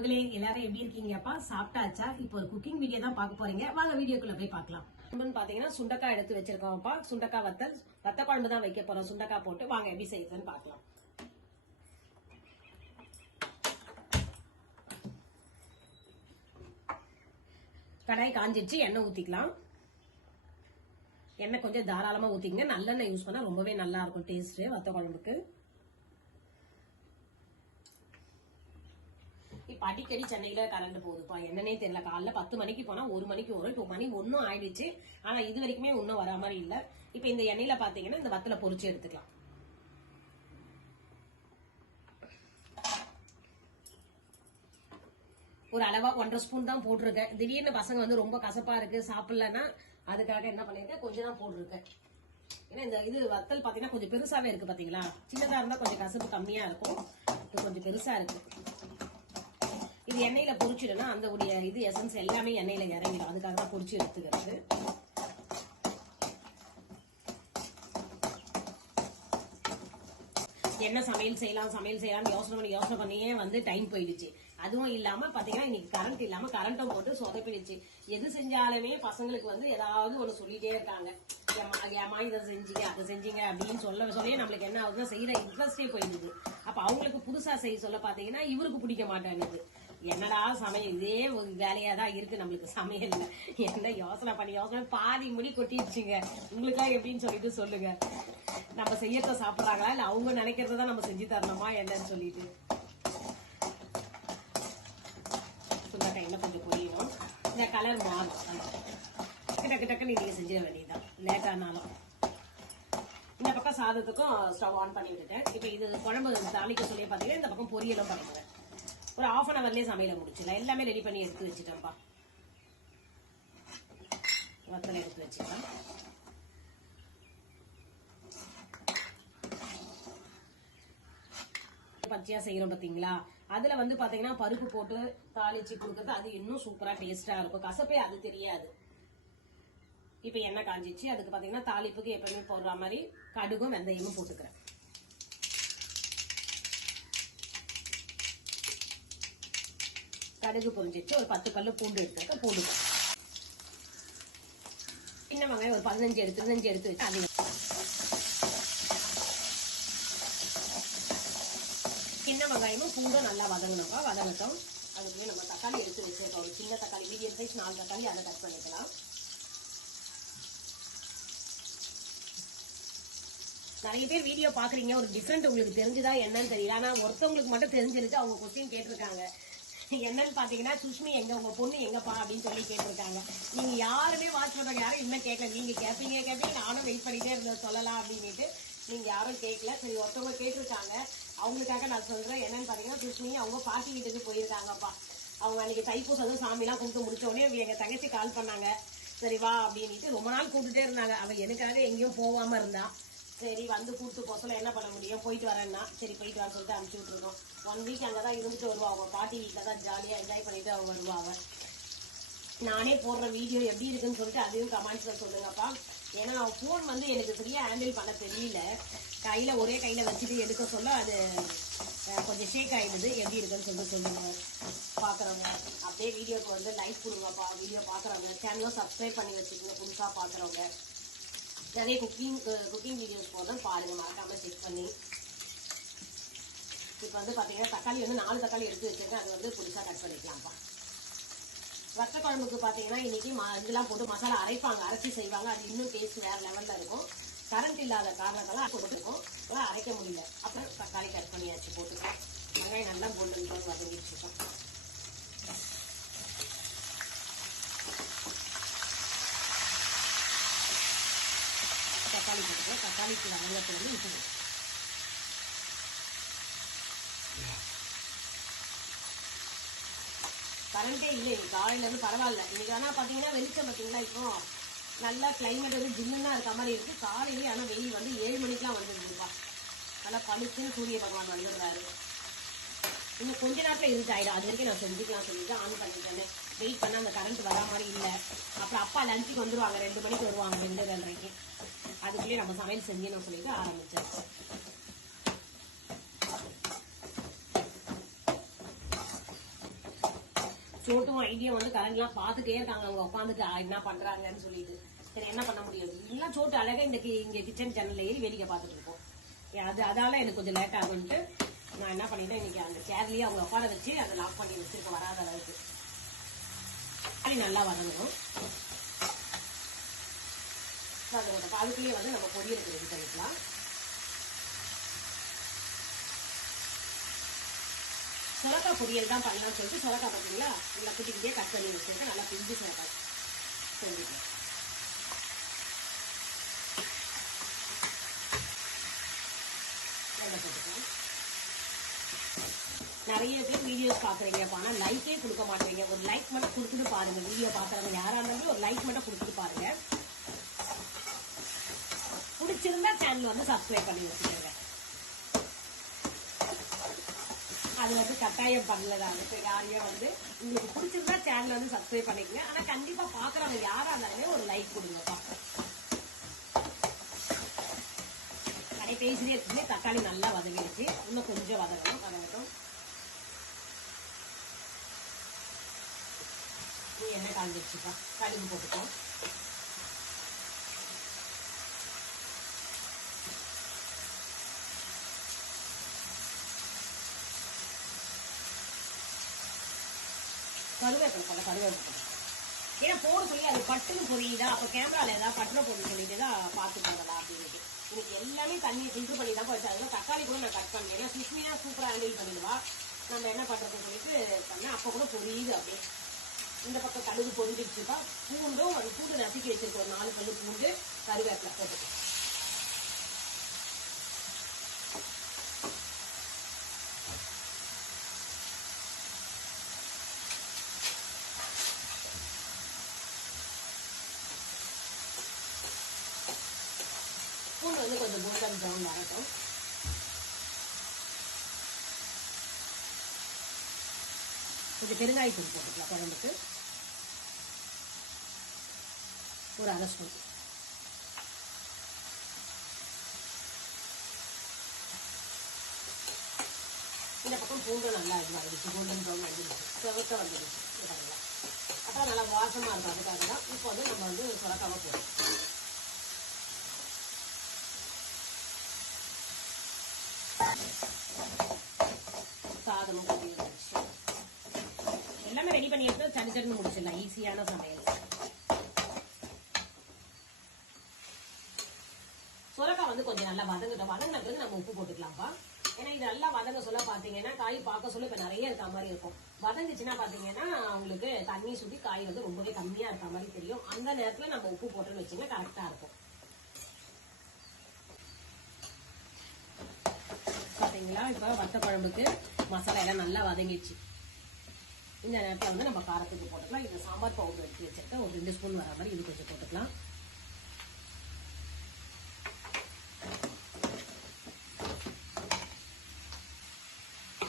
உறவுகளே எல்லாரும் எப்படி இருக்கீங்கப்பா? சாப்பிட்டாச்சா? இப்போ ஒரு குக்கிங் வீடியோ தான் பார்க்க போறீங்க. வாங்க வீடியோக்குள்ள போய் பார்க்கலாம். பாத்தீங்கன்னா சுண்டக்காய் எடுத்து வச்சிருக்கோம்ப்பா. சுண்டக்காய் வத்த குழம்பு தான் வைக்க போறோம். சுண்டக்காய் போட்டு வாங்க எப்படி செய்யுதுன்னு பார்க்கலாம். கடாய் காஞ்சிடுச்சு, எண்ணெய் ஊத்திக்கலாம். எண்ணெய் கொஞ்சம் தாராளமா ஊத்திங்க. நல்லெண்ணெய் யூஸ் பண்ணா ரொம்பவே நல்லா இருக்கும் டேஸ்ட் வத்த குழம்புக்கு. இப்ப அடிக்கடி சென்னையில கரண்ட் போகுதுப்பா, என்னன்னே தெரியல. காலைல 10 மணிக்கு போனா 1 மணிக்கு வரும். இப்போ மணி 1 ஆயிடுச்சு. ஆனா இது வரைக்குமே ஒன்னும் வரா மாதிரி இல்ல. இப்ப இந்த எண்ணெயில பாத்தீங்கன்னா இந்த வத்தல பொரிச்சு எடுத்துக்கலாம். ஒரு அளவா 1.5 ஸ்பூன் தான் போட்டிருக்கேன். திடீர்னு பசங்க வந்து ரொம்ப கசப்பா இருக்கு சாப்பிடலன்னா அதுக்காக என்ன பண்ணிருக்கேன், கொஞ்சம் தான் போட்டிருக்கேன். ஏன்னா இந்த இது வத்தல் பாத்தீங்கன்னா கொஞ்சம் பெருசாவே இருக்கு பாத்தீங்களா. சின்னதா இருந்தா கொஞ்சம் கசப்பு கம்மியா இருக்கும், இது கொஞ்சம் பெருசா இருக்கு. இது எண்ணெயில பொரிச்சிடுனா அந்த உடைய இது எசன்ஸ் எல்லாமே எண்ணெயில இறங்கிடும். அதுக்காக தான் பொரிச்சு எடுத்துக்கிறது. என்ன சமையல் செய்யலாம் யோசனை பண்ணியே வந்து டைம் போயிடுச்சு. அதுவும் இல்லாம பாத்தீங்கன்னா இன்னைக்கு கரண்ட் இல்லாம கரண்ட்டும் போட்டு சொதப்பிடுச்சு. எது செஞ்சாலுமே பசங்களுக்கு வந்து ஏதாவது ஒண்ணு சொல்லிட்டே இருக்காங்க. ஏமா இதை செஞ்சீங்க அதை செஞ்சீங்க அப்படின்னு சொல்ல நம்மளுக்கு என்ன ஆகுதுன்னா செய்யற இன்ட்ரெஸ்டே போயிடுது. அப்ப அவங்களுக்கு புதுசா செய்ய சொல்ல பாத்தீங்கன்னா இவருக்கு பிடிக்க மாட்டேங்குது. என்னடா சமையல் இதே ஒரு வேலையா தான் இருக்கு நம்மளுக்கு சமையல்ல. என்ன யோசனை பாதி முடி கொட்டிடுச்சுங்க. உங்களுக்கா எப்படின்னு சொல்லிட்டு சொல்லுங்க. நம்ம செய்யறத சாப்பிடுறாங்களா இல்ல அவங்க நினைக்கிறதான் நம்ம செஞ்சு தரணுமா என்னன்னு சொல்லிட்டு. சுண்டக்காய் என்ன கொஞ்சம் பொரியும், இந்த கலர் மாறும். டக்கு நீங்க செஞ்சிட வேண்டியதுதான் லேட்டானாலும். இந்த பக்கம் சாதத்துக்கும் ஸ்டவ் ஆன் பண்ணி விட்டுட்டேன். இப்ப இது குழம்பு தாளிக்க சொல்லி பாத்தீங்கன்னா இந்த பக்கம் பொரியலும் பண்ணுறேன். ஒரு 1/2 hourலயே சமையல முடிச்சிடலாம். எல்லாமே ரெடி பண்ணி எடுத்து வச்சுட்டேன்ப்பா. வத்தலை எடுத்து வச்சுக்கலாம். பச்சையா செய்யறோம் பாத்தீங்களா, அதுல வந்து பாத்தீங்கன்னா பருப்பு போட்டு தாளிச்சு கொடுக்கறது அது இன்னும் சூப்பரா டேஸ்டா இருக்கும். கசப்பே அது தெரியாது. இப்ப எண்ணெய் காஞ்சிச்சு. அதுக்கு பாத்தீங்கன்னா தாளிப்புக்கு எப்பவுமே போடுற மாதிரி கடுகும் வெந்தயமும் போட்டுக்கிறேன். கடுகு பொரிஞ்சிச்சு. ஒரு 10 பல்லு பூண்டு எடுத்துக்க. பூண்டு சின்ன வெங்காயம் ஒரு 15 எடுத்து வச்சு அது சின்ன வெங்காயமும் பூண்டும் நல்லா வதங்கட்டும். அதுக்குள்ளே நம்ம தக்காளி எடுத்து வச்சிருக்கோம். ஒரு சின்ன தக்காளி, மீடியம் சைஸ் 4 தக்காளி, அதை கட் பண்ணிக்கலாம். நிறைய பேர் வீடியோ பாக்குறீங்க, ஒரு டிஃபரெண்ட் உங்களுக்கு தெரிஞ்சுதா என்னன்னு தெரியல. ஆனா ஒருத்தவங்களுக்கு மட்டும் தெரிஞ்சிருக்கு. அவங்க கொஸ்டின் கேட்டிருக்காங்க. என்னன்னு பாத்தீங்கன்னா, சுஷ்மி எங்க, உங்க பொண்ணு எங்கப்பா அப்படின்னு சொல்லி கேட்டிருக்காங்க. நீங்க யாருமே வாட்ச் பண்றாங்க, யாரும் இன்னும் கேட்கல. நீங்க கேட்பீங்க நானும் வெயிட் பண்ணிட்டே இருந்தேன் சொல்லலாம் அப்படின்னுட்டு. நீங்க யாரும் கேட்கல. சரி, ஒருத்தவங்க கேட்டிருக்காங்க, அவங்களுக்காக நான் சொல்றேன். என்னன்னு பாத்தீங்கன்னா, சுஷ்மி அவங்க பாட்டி வீட்டுக்கு போயிருக்காங்கப்பா. அவங்க அன்னைக்கு தைப்பூசம் சாமி எல்லாம் கும்பிட்டு முடிச்ச உடனே எங்க தங்கச்சி கால் பண்ணாங்க. சரி வா அப்படின்ட்டு ரொம்ப நாள் கூப்பிட்டுட்டே இருந்தாங்க. அவ எனக்காக எங்கேயும் போகாம இருந்தா. சரி வந்து கூப்பிட்டு போசல என்ன பண்ண முடியும், போயிட்டு வரேன்னா சரி போயிட்டு வரேன்னு சொல்லிட்டு அனுப்பிச்சு விட்டுருந்தோம். 1 வீக் அங்கதான் இருந்துட்டு வருவா. அவங்க பாட்டி வீட்டில் தான் ஜாலியா என்ஜாய் பண்ணிட்டு அவங்க வருவாங்க. நானே போடுற வீடியோ எப்படி இருக்குன்னு சொல்லிட்டு அதையும் கமெண்ட்ஸ்ல சொல்லுங்கப்பா. ஏன்னா போன் வந்து எனக்கு சரியா ஹேண்டில் பண்ண தெரியல. ஒரே கையில வச்சுட்டு எடுக்க சொல்ல அது கொஞ்சம் ஷேக் ஆயிடுது. எப்படி இருக்குன்னு சொல்லிட்டு சொல்லுங்க பாக்குறவங்க. அப்படியே வீடியோக்கு வந்து லைக் கொடுங்கப்பா. வீடியோ பாக்குறவங்க சேனலும் சப்ஸ்கிரைப் பண்ணி வச்சுக்கோங்க. புதுசா பாக்குறவங்க நிறைய குக்கிங் வீடியோஸ் போதும் பாருங்க, மறக்காம செக் பண்ணி. இப்ப வந்து பாத்தீங்கன்னா தக்காளி வந்து 4 தக்காளி எடுத்து வச்சிருக்கேன். அது வந்து புதுசா கட் பண்ணிக்கலாம்ப்பா. வத்த குழம்புக்கு பாத்தீங்கன்னா இன்னைக்கு இதெல்லாம் போட்டு மசாலா அரைப்பாங்க, அரைச்சி செய்வாங்க. அது இன்னும் டேஸ்ட் வேற லெவல்ல இருக்கும். கரண்ட் இல்லாத காரணத்தெல்லாம் போட்டுருக்கோம், அரைக்க முடியல. அப்புறம் தக்காளி கட் பண்ணியாச்சு போட்டுருக்கோம். வெங்காயம் நல்லா போட்டு வதங்கிட்டு இருக்கோம். தக்காளி போட்டுக்கோம். தக்காளிக்கு வதங்கத்துல வந்து உப்பு. கரண்டே இல்லை இன்னைக்கு காலையில இருந்து, பரவாயில்ல இன்னைக்கு. ஆனா பாத்தீங்கன்னா வெளிச்சம் பாத்தீங்கன்னா இப்போ நல்லா கிளைமேட் வந்து ஜில்லுன்னா இருக்க மாதிரி இருக்கு. காலையிலேயே ஆனா வெயில் வந்து 7 மணிக்கெல்லாம் வந்துருக்குப்பா. நல்லா பளிச்சுன்னு சூரிய பகவான் வந்துடுறாரு. இன்னும் கொஞ்ச நேரத்துல இருட்டாயிடும். அது வரைக்கும் நான் செஞ்சுக்கலாம் சொல்லிட்டு ஆன் பண்ணிட்டேன்னு வெயிட் பண்ண அந்த கரண்ட் வரா மாதிரி இல்லை. அப்புறம் அப்பா லஞ்சுக்கு வந்துருவாங்க, 2 மணிக்கு வருவாங்க, 2:30. அதுக்குள்ளேயே நம்ம சமையல் செஞ்சேன்னு சொல்லிட்டு ஆரம்பிச்சேன். சோட்டும் ஐடியா வந்து கரண்ட்லாம் பார்த்துட்டே இருக்காங்க அவங்க உட்காந்துட்டு என்ன பண்றாங்கன்னு சொல்லிட்டு. சரி என்ன பண்ண முடியாது, எல்லாம் சோட்டு அழகா இங்க கிச்சன் சேனல்ல ஏறி வேடிக்கை பார்த்துட்டு இருக்கோம். அதால எனக்கு கொஞ்சம் லேட் ஆகும்ட்டு நான் என்ன பண்ணிட்டேன், இன்னைக்கு அந்த சேர்லயே அவங்க உட்கார வச்சு அதை லாக் பண்ணி வச்சிருக்க வராத அளவுக்கு. நல்லா வரணும். அதோட அதுக்குள்ளேயே வந்து நம்ம பொரியலுக்கு ரெடி பண்ணிக்கலாம். சொரக்காய் பொரியல் தான் பண்ணலாம்னு சொல்லிட்டு சொரக்காய் பார்த்தீங்களா நல்லா குட்டி குட்டியே கட் பண்ணி வச்சுருக்கேன். நல்லா பிஞ்சு சொரக்காய் செஞ்சுக்கலாம். நிறைய பேர் வீடியோஸ் பாக்குறீங்க, ஆனா லைக்கே கொடுக்க மாட்டீங்க. ஒரு லைக் மட்டும் கொடுத்துட்டு பாருங்க. வீடியோ பாக்குறவங்க யாரா இருந்தாலும் ஒரு லைக் மட்டும் கொடுத்துட்டு பாருங்க. பிடிச்சிருந்தா சேனல் வந்து சப்ஸ்கிரைப் பண்ணி வச்சுக்கோங்க. அது வந்து கட்டாயம் பண்ணலதான். யாரையும் வந்து உங்களுக்கு பிடிச்சிருந்தா சேனல் வந்து சப்ஸ்கிரைப் பண்ணிக்கங்க. ஆனா கண்டிப்பா பாக்குறவங்க யாரா இருந்தாலுமே ஒரு லைக் கொடுங்கப்பா. கடை பேசிட்டே இருக்குமே தக்காளி நல்லா வதங்கிடுச்சு. இன்னும் கொஞ்சம் வதங்கட்டும். எண்ணெய் காஞ்சிடுச்சுப்பா, கடுகு போட்டுக்கோ. கருவேப்பிலை ஏன்னா போட சொல்லி அது பட்டுன்னு புரியுதா, அப்ப கேமரால ஏதாவது பட்டுன போட்டு சொல்லிட்டு தான் பார்த்து போடலாம் அப்படின்னு. இன்னைக்கு எல்லாமே தண்ணி ஃபில்டர் பண்ணி தான் போச்சு. அதெல்லாம் தக்காளி கூட நான் கட் பண்ணேன். ஏன்னா சுஷ்மியா சூப்பரா ஹேண்டில் பண்ணிடுவா. நம்ம என்ன பண்றதுன்னு சொல்லிட்டு பண்ணேன். அப்ப கூட புரியுது அப்படியே. இந்த பக்கம் கடுகு பொரிஞ்சிடுச்சுப்பா. பூண்டும் அது பூண்டு நசுக்கி வச்சிருக்கோம். ஒரு 4 பல்லு பூண்டு, கருவேப்பிலை போட்டுக்கோ. பூண்டு வந்து கொஞ்சம் கோல்டன் ப்ரௌன் வரட்டும். கொஞ்சம் பெருங்காயத்தூள் போட்டுக்கலாம் குழம்புக்கு. ஒரு 1/2 ஸ்பூன். இந்த பக்கம் பூண்டு நல்லா இதுவாகிடுச்சு, கோல்டன் ப்ரௌன் ஆகிடுச்சு, செவக்க வந்துடுச்சு. அப்போ நல்லா வாசமாக இருக்கும். அதுக்காக தான் இப்போ வந்து நம்ம வந்து சொரக்காவை போடுறோம். சாதமும் கட்டிடுச்சு. எல்லாமே ரெடி பண்ணி எடுத்து சடுச்சடுன்னு முடிச்சிடலாம். ஈஸியான சமையல். சொரக்காய் வந்து கொஞ்சம் நல்லா வதங்கினது நம்ம உப்பு போட்டுக்கலாம்ப்பா. ஏன்னா இது நல்லா வதங்க சொல்ல பாத்தீங்கன்னா காய் பார்க்க சொல்ல இப்ப நிறைய இருக்க மாதிரி இருக்கும். வதங்குச்சுன்னா பாத்தீங்கன்னா உங்களுக்கு தண்ணி சுத்தி காய் வந்து ரொம்பவே கம்மியா இருக்க மாதிரி தெரியும். அந்த நேரத்துல நம்ம உப்பு போட்டுன்னு வச்சீங்கன்னா கரெக்டா இருக்கும். பாத்தீங்களா இப்ப வத்த குழம்புக்கு மசாலா எல்லாம் நல்லா வதங்கிடுச்சு. இந்த நேரத்தில் வந்து நம்ம காரத்துக்கு போட்டுக்கலாம். இந்த சாம்பார் பவுடர் எடுத்து வச்சிருக்கேன், ஒரு 2 ஸ்பூன் வர மாதிரி இது கொஞ்சம் போட்டுக்கலாம்.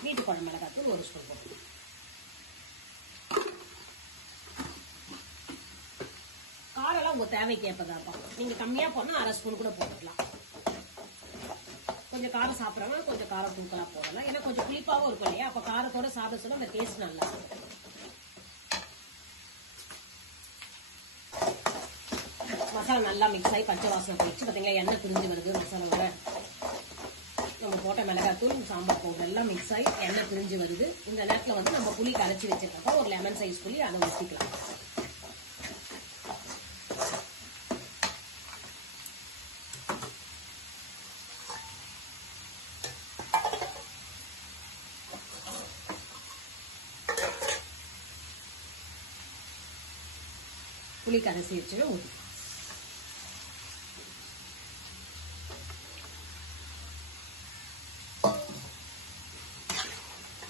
வீட்டு குழம்பு மிளகாத்தூள் 1 ஸ்பூன் போட்டுக்கலாம். காரெல்லாம் உங்க தேவைக்கு ஏற்பதாப்பா. நீங்க கம்மியா போனா 1/2 ஸ்பூன் கூட போட்டுக்கலாம். கொஞ்சம் காரம் சாப்பிட்றவங்க கொஞ்சம் காரம் தூக்கலா போடலாம். ஏன்னா கொஞ்சம் புளிப்பாவும் இருக்கும் இல்லையா, அப்ப காரத்தோட சாப்பிட சொல்ல அந்த டேஸ்ட் நல்லா இருக்கும். மசாலா நல்லா மிக்ஸ் ஆகி பச்சை வாசனை போயிடுச்சு. பாத்தீங்களா எண்ணெய் பிரிஞ்சு வருது மசாலாவோட. நம்ம போட்ட மிளகாத்தூள் சாம்பார் பவுடர் எல்லாம் மிக்ஸ் ஆகி எண்ணெய் பிரிஞ்சு வருது. இந்த நேரத்தில் வந்து நம்ம புளி கரைச்சி வச்சிருக்கப்போ ஒரு லெமன் சைஸ் புளி அதை ஊற்றிக்கலாம். புளி கரைச்சி வச்சு ஊற்றி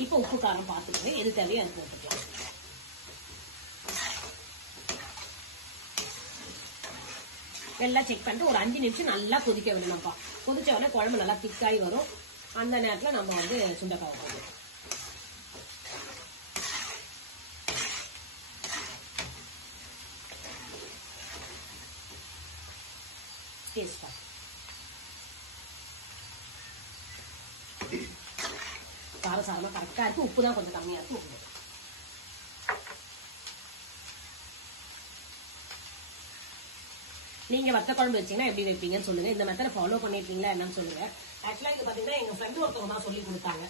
இப்போ உப்பு காரம் பார்த்துக்கணும், எது தேவையோ அது போட்டுக்கலாம். எல்லாம் செக் பண்ணிட்டு ஒரு 5 நிமிஷம் நல்லா கொதிக்க விடணும்ப்பா. கொதிச்ச உடனே குழம்பு நல்லா திக்காய் வரும். அந்த நேரத்தில் நம்ம வந்து சுண்டைக்காய் போடுவோம். டேஸ்டா காரசாரமா கரெக்டா இருக்கு. உப்பு தான் கொஞ்சம் கம்மியா இருக்கு. உப்பு நீங்க வத்த குழம்பு வச்சீங்கன்னா எப்படி வைப்பீங்கன்னு சொல்லுங்க. இந்த மெத்தட் ஃபாலோ பண்ணிருக்கீங்களா என்னன்னு சொல்லுங்க. ஆக்சுவலா இது பாத்தீங்கன்னா எங்க ஃப்ரெண்டு ஒருத்தவங்க தான் சொல்லி கொடுத்தாங்க.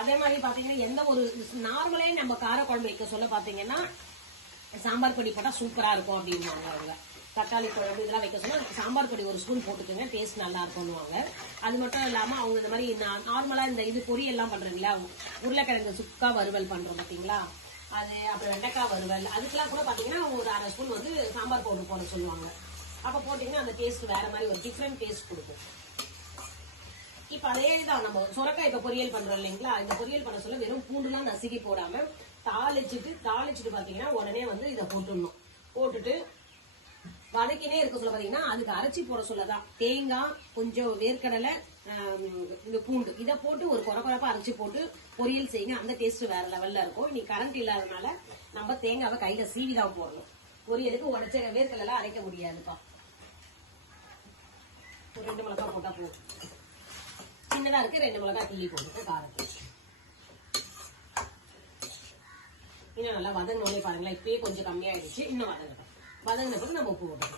அதே மாதிரி பாத்தீங்கன்னா எந்த ஒரு நார்மலே நம்ம கார குழம்பு வைக்க சொல்ல பாத்தீங்கன்னா சாம்பார் பொடி போட்டா சூப்பரா இருக்கும் அப்படின்வாங்க அவங்க. தக்காளி குழம்பு இதெல்லாம் வைக்க சொன்னா சாம்பார் பொடி ஒரு ஸ்பூன் போட்டுக்கோங்க, டேஸ்ட் நல்லா இருக்கும்னுவாங்க. அது மட்டும் இல்லாம அவங்க இந்த மாதிரி நார்மலா இந்த இது பொரியல் எல்லாம் பண்றீங்களா, உருளைக்கிழங்கு சுக்கா வறுவல் பண்றோம் பாத்தீங்களா, அது அப்புறம் வெண்டைக்காய் வறுவல், அதுக்கெல்லாம் கூட பாத்தீங்கன்னா அவங்க ஒரு 1/2 ஸ்பூன் வந்து சாம்பார் பவுடர் போட சொல்லுவாங்க. அப்ப போட்டீங்கன்னா அந்த டேஸ்ட் வேற மாதிரி ஒரு டிஃப்ரெண்ட் டேஸ்ட் கொடுக்கும். இப்ப அதேதான் நம்ம சுரக்காய் இப்ப பொரியல் பண்றோம் இல்லைங்களா, இந்த பொரியல் பண்ண சொல்ல வெறும் பூண்டுலாம் நசுக்கி போடாம தாளிச்சுட்டு பாத்தீங்கன்னா உடனே வந்து இதை போட்டுடணும். போட்டுட்டு வதக்கினே இருக்க சொல்ல பாத்தீங்கன்னா அதுக்கு அரைச்சி போட சொல்லதான் தேங்காய், கொஞ்சம் வேர்க்கடலை, இந்த பூண்டு இதை போட்டு ஒரு குறப்பா அரைச்சி போட்டு பொரியல் செய்யுங்க. அந்த டேஸ்ட் வேற லெவல்ல இருக்கும். இன்னைக்கு கரண்ட் இல்லாதனால நம்ம தேங்காவை கையில சீவிதான் போடணும். பொரியலுக்கு உடச்ச வேர்க்கடலை அரைக்க முடியாதுப்பா. ஒரு 2 மிளகாய் போட்டா போதும். சின்னதா இருக்கு, 2 மிளகாய் கிள்ளி போட்டு காரத்துக்கு இன்னும் நல்லா வதங்கினோடனே பாருங்களா, இப்பயே கொஞ்சம் கம்மியாயிடுச்சு. இன்னும் வதங்கின பிறகு நம்ம உப்பு போட்டோம்.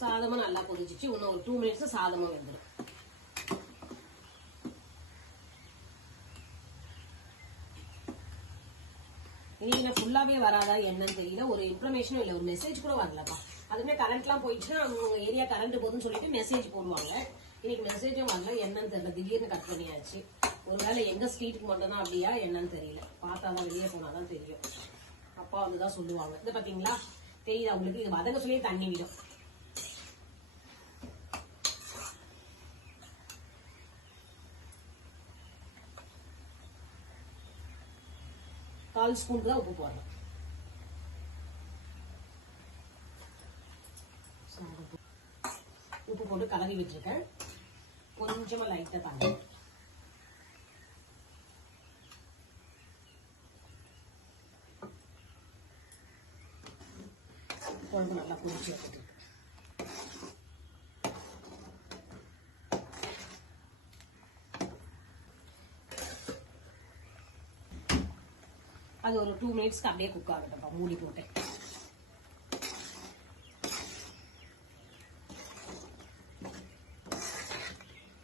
சாதமும் நல்லா கொதிச்சிச்சு. இன்னும் ஒரு 2 மினிட்ஸ் சாதமும் வெந்துடும். இன்னைக்கு ஃபுல்லாவே வராதா என்னன்னு தெரியல. ஒரு இன்ஃபர்மேஷனும் இல்லை, ஒரு மெசேஜ் கூட வரலப்பா. அதுமே கரண்ட் எல்லாம் போயிடுச்சுன்னா அவங்க ஏரியா கரண்ட் போகுதுன்னு சொல்லிட்டு மெசேஜ் போடுவாங்க. இன்னைக்கு மெசேஜும் வரல, என்னன்னு தெரியல. திடீர்னு கட் பண்ணியாச்சு. ஒருவேளை எங்க ஸ்ட்ரீட்டுக்கு மட்டும் தான் அப்படியா என்னன்னு தெரியல. பார்த்தாதான் வெளியே போனாதான் தெரியும். அப்பா வந்துதான் சொல்லுவாங்க. இது பாத்தீங்களா தெரியுது அவங்களுக்கு. இது வதங்க சொல்லியே தண்ணி விடும். கால் ஸ்பூன் தான் உப்பு போடணும். உப்பு போட்டு கலரி விட்டுருக்கேன். கொஞ்சமா லைட்டா தண்ணி. குழம்பு நல்லா குடிச்சு வச்சுட்டு அது ஒரு 2 மினிட்ஸ்க்கு அப்படியே குக் ஆகட்டும். மூடி போட்டேன்.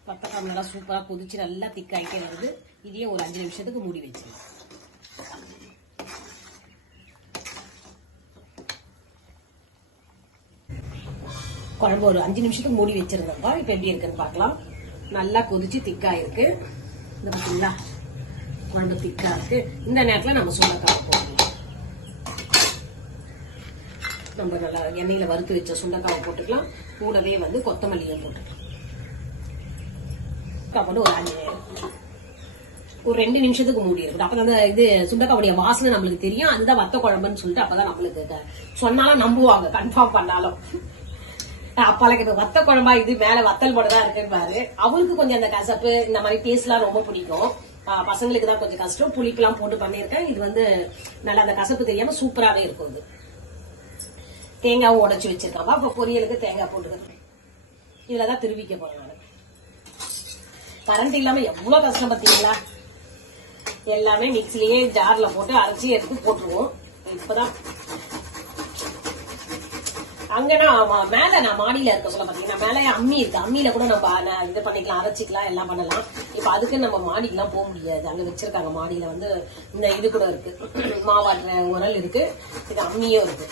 பத்தக்காய் நல்லா சூப்பரா கொதிச்சு நல்லா திக்காயிட்டே வருது. இதையே ஒரு 5 நிமிஷத்துக்கு மூடி வச்சிருக்கேன். குழம்பு ஒரு 5 நிமிஷத்துக்கு மூடி வச்சிருந்தோம்ப்பா. இப்ப எப்படி இருக்குன்னு பாக்கலாம். நல்லா கொதிச்சு திக்கா இருக்கு. இந்த பாத்தீங்களா குழம்பு திக்கா இருக்கு. இந்த நேரத்துல நம்ம சுண்டைக்காய் போடலாம். நம்ம நல்லா எண்ணெயில வறுத்து வச்ச சுண்டைக்காவை போட்டுக்கலாம். கூடவே வந்து கொத்தமல்லியும் போட்டுக்கலாம். போட்டு ஒரு 5 ஒரு 2 நிமிஷத்துக்கு மூடி இருக்குது. அப்பதான் அந்த இது சுண்டக்காவுடைய வாசனை நம்மளுக்கு தெரியும். அதுதான் வத்த குழம்புன்னு சொல்லிட்டு அப்பதான் நம்மளுக்கு சொன்னாலும் நம்புவாங்க. கன்ஃபார்ம் பண்ணாலும் அப்பாளுக்கு இப்ப வத்த குழம்பா இது மேல வத்தல் போட தான் இருக்குன்னு பாரு. அவளுக்கு கொஞ்சம் அந்த கசப்பு இந்த மாதிரி டேஸ்ட் எல்லாம் ரொம்ப பிடிக்கும். பசங்களுக்கு தான் கொஞ்சம் கஷ்டம். புளிப்பு எல்லாம் போட்டு பண்ணிருக்கேன். இது வந்து நல்லா அந்த கசப்பு தெரியாம சூப்பராவே இருக்கும். இது தேங்காவும் உடைச்சு வச்சிருக்காப்பா. அப்ப பொரியலுக்கு தேங்காய் போட்டுக்கிறேன். இதுலதான் திருவிக்க போறேன் நான். கரண்ட் இல்லாம எவ்வளவு கஷ்டம் பாத்தீங்களா. எல்லாமே மிக்சிலேயே ஜார்ல போட்டு அரைச்சி எடுத்து போட்டுருவோம். இப்பதான் அங்கன்னா மேல நான் மாடியில இருக்க சொல்ல பாத்தீங்கன்னா மேல அம்மி இருக்கு. அம்மியில கூட நம்ம இது பண்ணிக்கலாம், அரைச்சிக்கலாம், எல்லாம் பண்ணலாம். இப்ப அதுக்கு நம்ம மாடிக்கு எல்லாம் போக முடியாது. அங்க வச்சிருக்காங்க மாடியில வந்து இந்த இது கூட இருக்கு, மாவாட்டுற உரல் இருக்கு, இது அம்மியும் இருக்கு.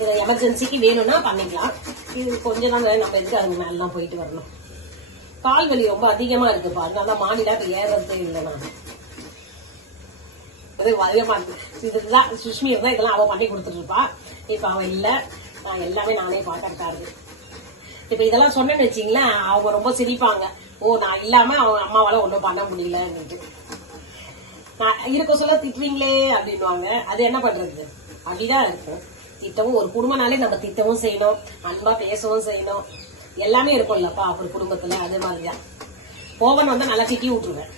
இது எமர்ஜென்சிக்கு வேணும்னா பண்ணிக்கலாம். இது கொஞ்சம் தான் நம்ம எதுக்கு அதுக்கு மேலாம் போயிட்டு வரணும். கால் வலி ரொம்ப அதிகமா இருக்குப்பா. அதனால மாடியில இப்ப ஏறதே இல்லை. நான் இதுதான் சுஷ்மி இருந்தா இதெல்லாம் அவ பண்ணி கொடுத்துட்டு இருப்பா. இப்ப அவன் இல்ல, நான் எல்லாமே நானே பாத்துக்கிட்டாரு. இப்ப இதெல்லாம் சொன்னேன்னு வச்சீங்களேன், அவங்க ரொம்ப சிரிப்பாங்க. ஓ நான் இல்லாம அவங்க அம்மாவால ஒண்ணும் பண்ண முடியல நான் இருக்க சொல்ல திட்டுவீங்களே அப்படின்வாங்க. அது என்ன பண்றது, அப்படிதான் இருக்கும். திட்டவும் ஒரு குடும்பம்னாலே நம்ம திட்டவும் செய்யணும், அன்பா பேசவும் செய்யணும், எல்லாமே இருக்கும்லப்பா ஒரு குடும்பத்துல. அதே மாதிரிதான் போவன் வந்து நல்லா திட்டி விட்டுருவேன்.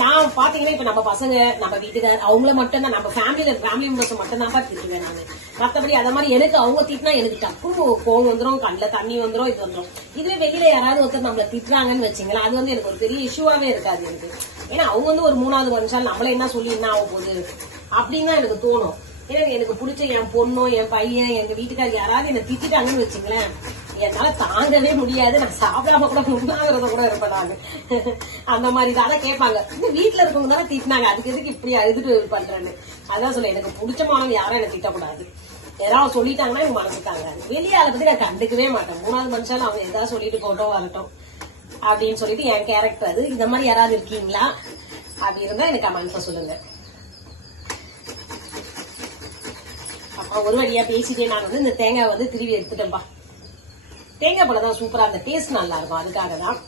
நான் பாத்தீங்கன்னா இப்ப நம்ம பசங்க நம்ம வீட்டுக்கார் அவங்கள மட்டும் தான் நம்ம ஃபேமிலி மெம்பர்ஸ் மட்டும் தான் திட்டுவேன் நானு. மத்தபடி அத மாதிரி எனக்கு அவங்க திட்டினா எனக்கு டப்பு கோவம் வந்துடும், கண்ணுல தண்ணி வந்துடும், இது வந்துடும். இதுவே வெளியில யாராவது ஒருத்தர் நம்மள திட்டுறாங்கன்னு வச்சுங்களேன், அது வந்து எனக்கு ஒரு பெரிய இஷ்யூவாவே இருக்காது எனக்கு. ஏன்னா அவங்க வந்து ஒரு 3வது மனுஷால் நம்மள என்ன சொல்லி என்ன ஆக போகுது அப்படின்னு தான் எனக்கு தோணும். ஏன்னா எனக்கு பிடிச்ச என் பொண்ணோ என் பையன் எங்க வீட்டுக்காரர் யாராவது என்ன திட்டாங்கன்னு வச்சுங்களேன், என்னால தாங்கவே முடியாது. நான் சாப்பிடாம கூட உண்ணாகிறத கூட இருப்பேன் நானு. அந்த மாதிரி தான் கேட்பாங்க, இன்னும் வீட்டுல இருக்கவங்க தானே திட்டினாங்க, அதுக்கு எதுக்கு இப்படி அழுதுட்டு பண்றேன்னு. அதான் சொல்ல, எனக்கு பிடிச்சமானவங்க யாரும் என்ன திட்டக்கூடாது. யாராவது சொல்லிட்டாங்கன்னா இவங்க மனசுட்டாங்க. வெளியே அதை பத்தி நான் கண்டுக்கவே மாட்டேன். 3வது மனுஷாலும் அவங்க ஏதாவது சொல்லிட்டு போட்டோம் வரட்டும் அப்படின்னு சொல்லிட்டு என் கேரக்டர் அது. இந்த மாதிரி யாராவது இருக்கீங்களா அப்படி இருந்தா எனக்கு கமெண்ட்ல சொல்லுங்க. அப்புறம் ஒரு வழியா பேசிட்டே நான் வந்து இந்த தேங்காய் வந்து திருவி எடுத்துட்டேன்பா. தேங்காய் பழம் தான் சூப்பரா, அந்த டேஸ்ட் நல்லா இருக்கும். அதுக்காக தான்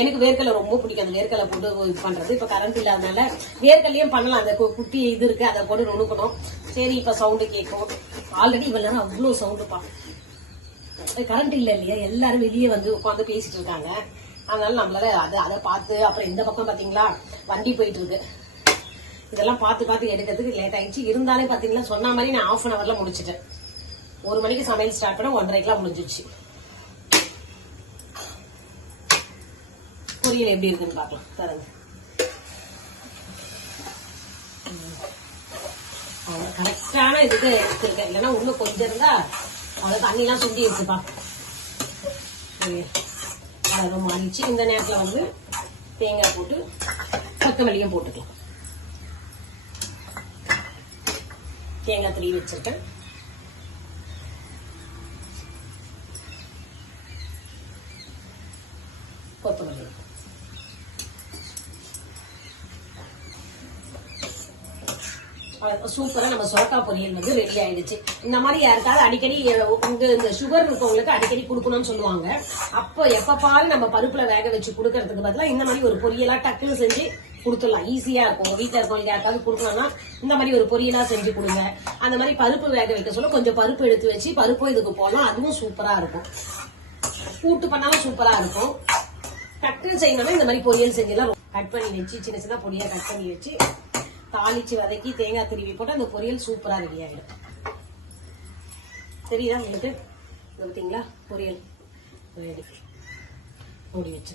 எனக்கு வேர்க்கடலை ரொம்ப பிடிக்கும். அந்த வேர்க்கடலை போட்டு இது பண்றது. இப்ப கரண்ட் இல்லாதனால வேர்க்கடலையும் பண்ணலாம். அந்த குட்டி இது இருக்கு, அதை போட்டு நுணுக்கணும். சரி இப்ப சவுண்டு கேட்கும். ஆல்ரெடி இவ்வளவு நேரம் அவ்வளவு சவுண்டுப்பா. கரண்ட் இல்ல இல்லையா, எல்லாரும் வெளியே வந்து உட்காந்து பேசிட்டு இருக்காங்க. அதனால நம்மளால அதை பார்த்து அப்புறம் இந்த பக்கம் பாத்தீங்களா வண்டி போயிட்டு இருக்கு. இதெல்லாம் பார்த்து எடுக்கிறதுக்கு லேட் ஆயிடுச்சு. இருந்தாலே பாத்தீங்கன்னா சொன்ன மாதிரி நான் 1/2 hourல முடிச்சிட்டேன். 1 மணிக்கு சமையல் ஸ்டார்ட் பண்ண 1:30க்குலாம் முடிஞ்சிருச்சு. பொரியல் எப்படி இருக்குன்னு பாக்கலாம் தரங்க. கரெக்டான இதுக்கு எடுத்துருக்கேன், இல்லைன்னா இன்னும் கொஞ்சம் இருந்தா அவ்வளவு தண்ணி எல்லாம் சுண்டி வச்சுப்பா. அழகா மாறிச்சு. இந்த நேரத்துல வந்து தேங்காய் போட்டு கொத்தமல்லியும் போட்டுக்கலாம். தேங்காய் திருவி வச்சிருக்கேன். கொத்தமல்லி சூப்பரா நம்ம சொரக்காய் பொரியல் வந்து ரெடி ஆயிடுச்சு. இந்த மாதிரி யாருக்காவது அடிக்கடி இந்த சுகர் இருக்கவங்களுக்கு அடிக்கடி கொடுக்கணும்னு சொல்லுவாங்க. அப்போ எப்ப பாரு நம்ம பருப்புல வேக வச்சு கொடுக்கறதுக்கு பதிலா இந்த மாதிரி ஒரு பொரியலா டக்குன்னு செஞ்சு கொடுத்துடலாம். ஈஸியா இருக்கும். உங்க வீட்டுல இருக்கவங்க யாருக்காவது கொடுக்கணும்னா இந்த மாதிரி ஒரு பொரியலா செஞ்சு கொடுங்க. அந்த மாதிரி பருப்பு வேக வைக்க சொல்ல கொஞ்சம் பருப்பு எடுத்து வச்சு பருப்பும் இதுக்கு போடலாம். அதுவும் சூப்பரா இருக்கும். கூட்டு பண்ணாலும் சூப்பரா இருக்கும். டக்குன்னு செய்யணும்னா இந்த மாதிரி பொரியல் செஞ்செல்லாம் கட் பண்ணி வச்சு சின்ன சின்ன பொடியா கட் பண்ணி வச்சு தாளிச்சு வதக்கி தேங்காய் திருவி போட்டு அந்த பொரியல் சூப்பரா ரெடி ஆகிடும். தெரியுதா உங்களுக்கு? பாத்தீங்களா பொரியல் ரெடி. மூடி வச்சு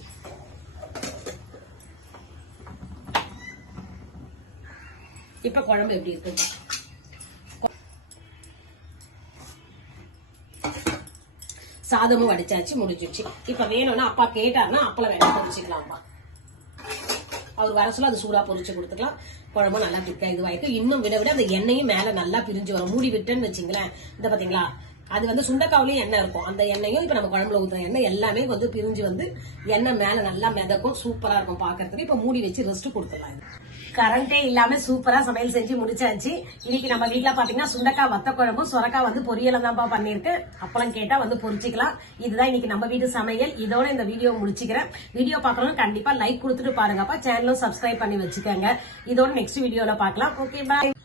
இப்ப குழம்பு எப்படி இருக்கு? சாதமும் வடிச்சாச்சு, முடிஞ்சிருச்சு. இப்ப வேணும்னா அப்பா கேட்டாருன்னா அப்பளம் வேணா பொரிச்சுக்கலாம்ப்பா. அவர் வர சொல்ல அது சூடா பொரிச்சு கொடுத்துக்கலாம். குழம்பு நல்லா திக்கா இதுவாயிருக்கு. இன்னும் விட அந்த எண்ணெயும் மேல நல்லா பிரிஞ்சு வரும். மூடி விட்டேன்னு வச்சுங்களேன், இந்த பாத்தீங்களா அது வந்து சுண்டக்காவிலையும் எண்ணெய் இருக்கும். அந்த எண்ணெயும் இப்ப நம்ம குழம்புல ஊத்துற எண்ணெய் எல்லாமே வந்து பிரிஞ்சு வந்து எண்ணெய் மேல நல்லா மிதக்கும். சூப்பரா இருக்கும் பாக்குறதுக்கு. இப்ப மூடி வச்சு ரெஸ்ட் கொடுத்துடலாம். கரண்டே இல்லாம சூப்பரா சமையல் செஞ்சு முடிச்சாச்சு. இன்னைக்கு நம்ம வீட்டுல பாத்தீங்கன்னா சுண்டக்காய் வத்த குழம்பும் சொரக்காய் வந்து பொரியலும் தான்ப்பா பண்ணிருக்கு. அப்பளம் கேட்டா வந்து பொரிச்சிக்கலாம். இதுதான் இன்னைக்கு நம்ம வீட்டு சமையல். இதோட இந்த வீடியோ முடிச்சுக்கிறேன். வீடியோ பாக்கணும் கண்டிப்பா லைக் கொடுத்துட்டு பாருங்கப்பா. சேனலும் சப்ஸ்கிரைப் பண்ணி வச்சுக்கோங்க. இதோட நெக்ஸ்ட் வீடியோல பாக்கலாம். Okay bye.